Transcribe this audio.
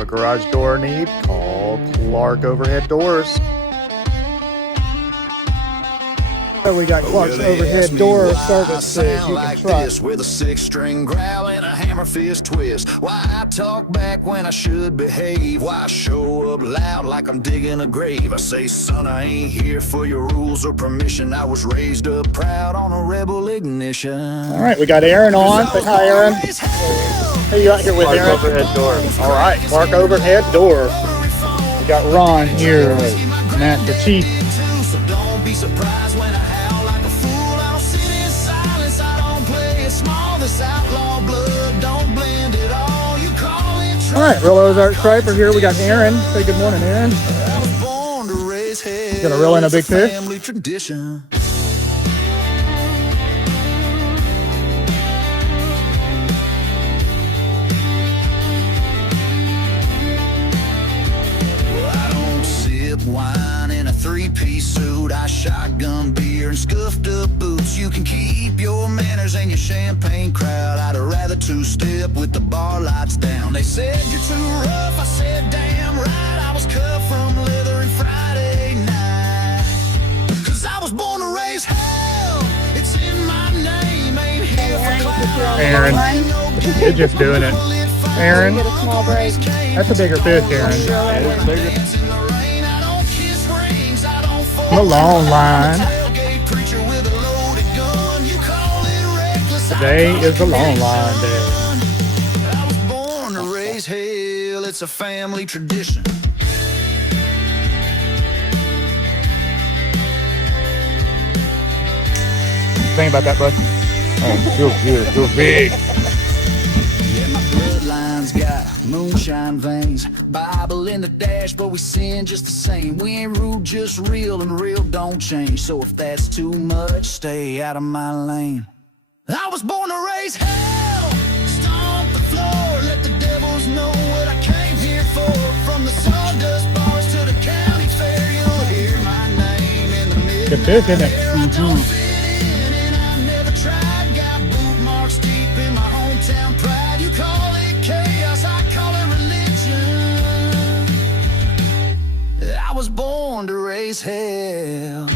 have a garage door need, call Clark Overhead Doors. So we got Clark's Overhead Door services you can trust. With a 6-string growl and a hammer fist twist. Why I talk back when I should behave. Why I show up loud like I'm digging a grave. I say, son, I ain't here for your rules or permission. I was raised up proud on a rebel ignition. All right, we got Aaron on. Say hi, Aaron. Hey, you out here with Clark Aaron? Overhead Door. All right, Clark Overhead Door. We got Ron here, Master Chief. So don't be surprised when I howl like a fool. I don't sit in silence, I don't play it small. This outlaw blood don't blend at all. You call it All right, Real Ozark Striper here. We got Aaron. Say good morning, Aaron. I was born to raise hell. Gonna reel in a big It's fish? family tradition. Wine in a 3-piece suit. I shotgun beer and scuffed up boots. You can keep your manners and your champagne crowd. I'd rather two-step with the bar lights down. They said you're too rough, I said damn right. I was cut from leather and Friday night. Cause I was born to raise hell. It's in my name, ain't here for clout. Aaron, you're just doing it. Aaron, Get a small break. that's a bigger fish, Aaron. It's bigger. The long line. Today is the long line day. I was born to raise hell. It's a family tradition. Think about that, bud. Oh, feel big. Yeah, my bloodline's got moonshine veins. Bible in the dash, but we sin just the same. We ain't rude, just real, and real don't change. So if that's too much, stay out of my lane. I was born to raise hell. Stomp the floor, let the devils know what I came here for. From the sawdust bars to the county fair, you'll hear my name in the midnight. Good fish, isn't it? I don't fit in, and I never tried. Got boot marks deep in my hometown pride. You call it chaos, I call it religion. I was born to raise hell.